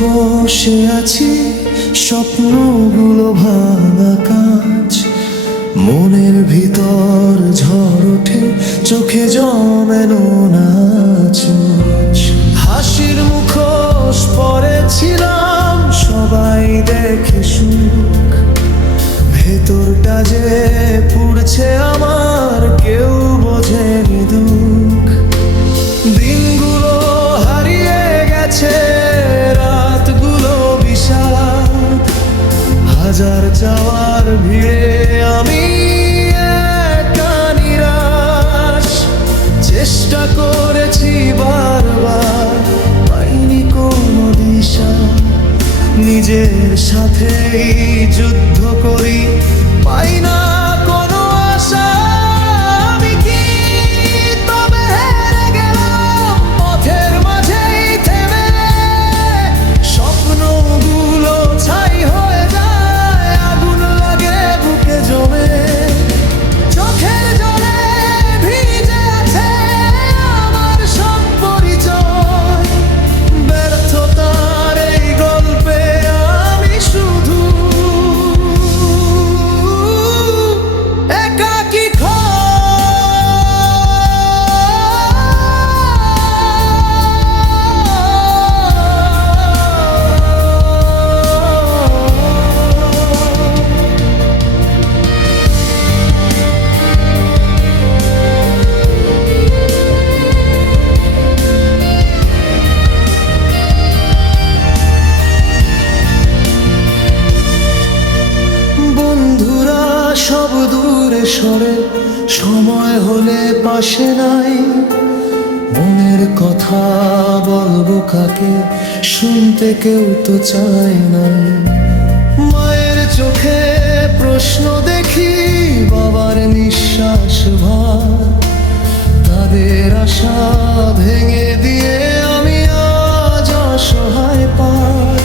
বসে আছি, স্বপ্নগুলো ভাঙা কাঁচ, মনের ভিতর ঝড় ওঠে, চোখে জমে নাচ। হাসির মুখোশ পরেছিলাম, সবাই দেখে সুখ, ভেতরটা যে পুড়ছে আমার, কেউ বোঝেনি দুঃখ। দিনগুলো হারিয়ে গেছে, রাতগুলো বিষাদ, হাজার চাওয়ার ভিড়ে আমি একা নিরাশ। চেষ্টা করেছি বারবার, পাইনি কোনো দিশা, নিজের সাথেই যুদ্ধ করি, পাই না কোনো আশা। আমি কি তবে হেরে গেলাম পথের মাঝেই থেমে? স্বপ্নগুলো ছাই হয়ে যায়, আগুন লাগে বুকে জমে, চোখের জলে ভিজে আছে আমার সব পরিচয়। ব্যর্থতার এই গল্পে আমি শুধু একাকী বন্ধুরা সব দূরে সরে, সময় হলে পাশে নাই। মনের কথা বলবো কাকে, শুনতে কেউ তো চায় না। মায়ের চোখে প্রশ্ন দেখি, বাবার নিঃশ্বাস ভার, তাদের আশা ভেঙে দিয়ে আমি আজ অসহায় পাই।